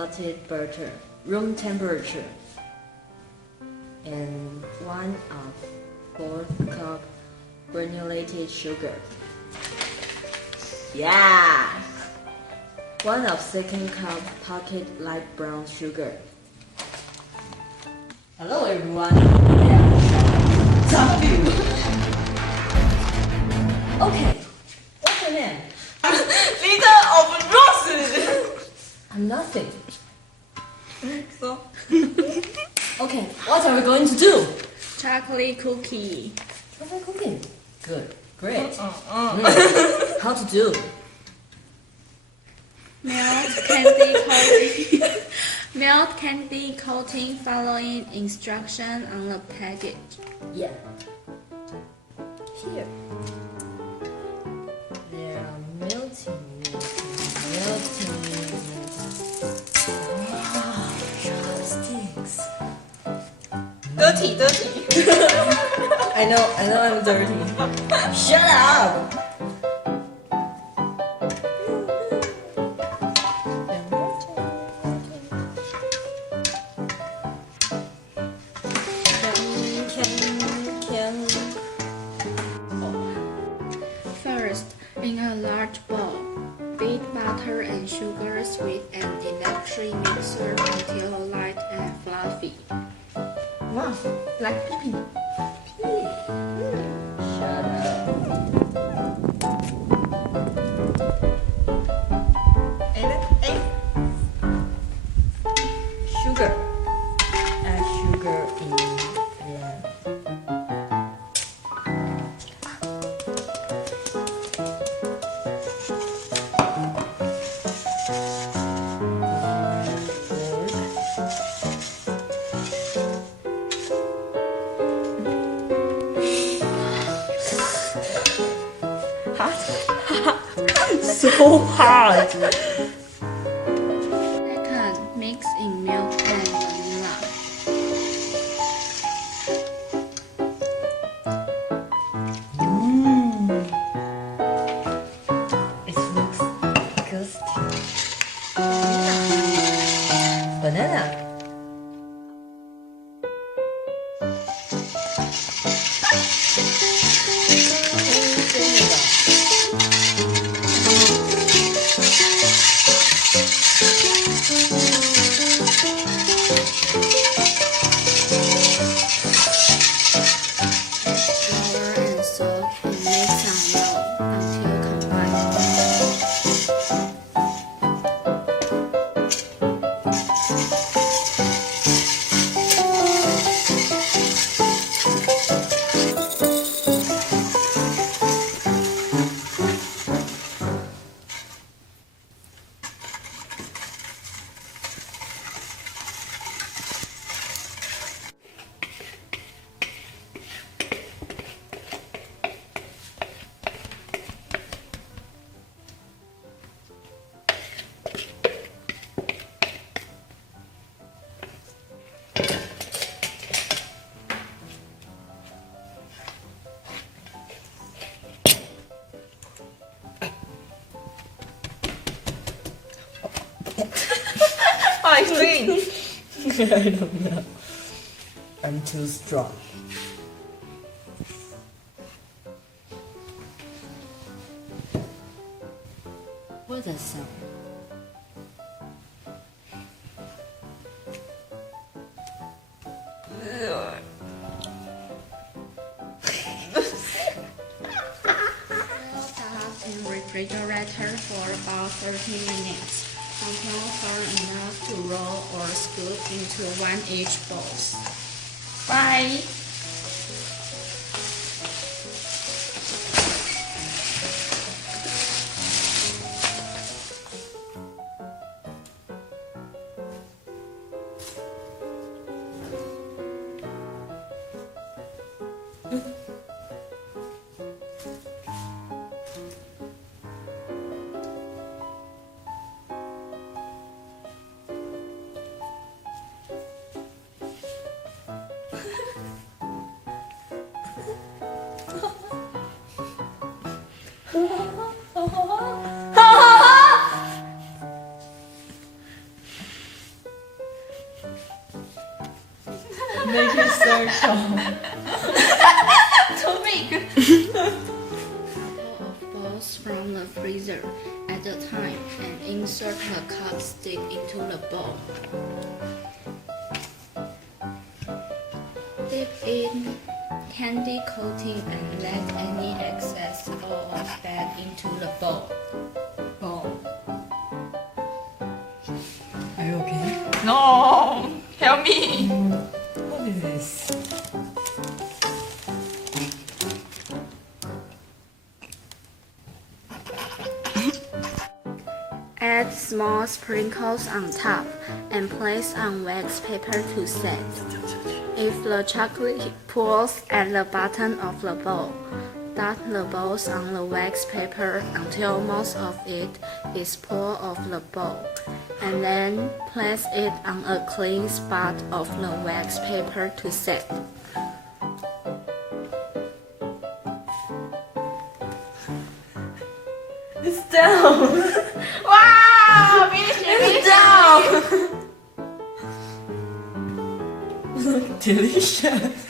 salted butter, room temperature, and 1/4 cup granulated sugar. Yeah! 1/2 cup pocket light brown sugar. Hello everyone. Some of you. Okay, what's your name? Leader of Roses. I'm nothing. So, Okay, what are we going to do? chocolate cookie. Chocolate cooking. Good, great. How to do? Melt candy coating following instruction on the package. Yeah. Here. They are melting. Wow, chopsticks. Dirty. I know I'm dirty. Shut up! First, in a large bowl, beat butter and sugars with an electric mixer until light and fluffy. Wow, like pee. Shut up. Sugar. Add sugar in blend. So hard. Second, mix in milk and vanilla. It looks disgusting. Banana. Flour and salt and mix until combined. I don't know. I'm too strong. What's that sound? In refrigerator for about 30 minutes. Until firm enough to roll or scoop into 1 each bowls. Bye! Make a circle. Too big. Couple of balls from the freezer at a time and insert the cup stick into the bowl. Dip in candy coating and let any excess oil back into the bowl. Are you okay? No, help me. What is this? Add small sprinkles on top and place on wax paper to set. If the chocolate pools at the bottom of the bowl, dot the balls on the wax paper until most of it is poured off the bowl, and then place it on a clean spot of the wax paper to set. It's down. Wow! Finish it! Down. Look delicious.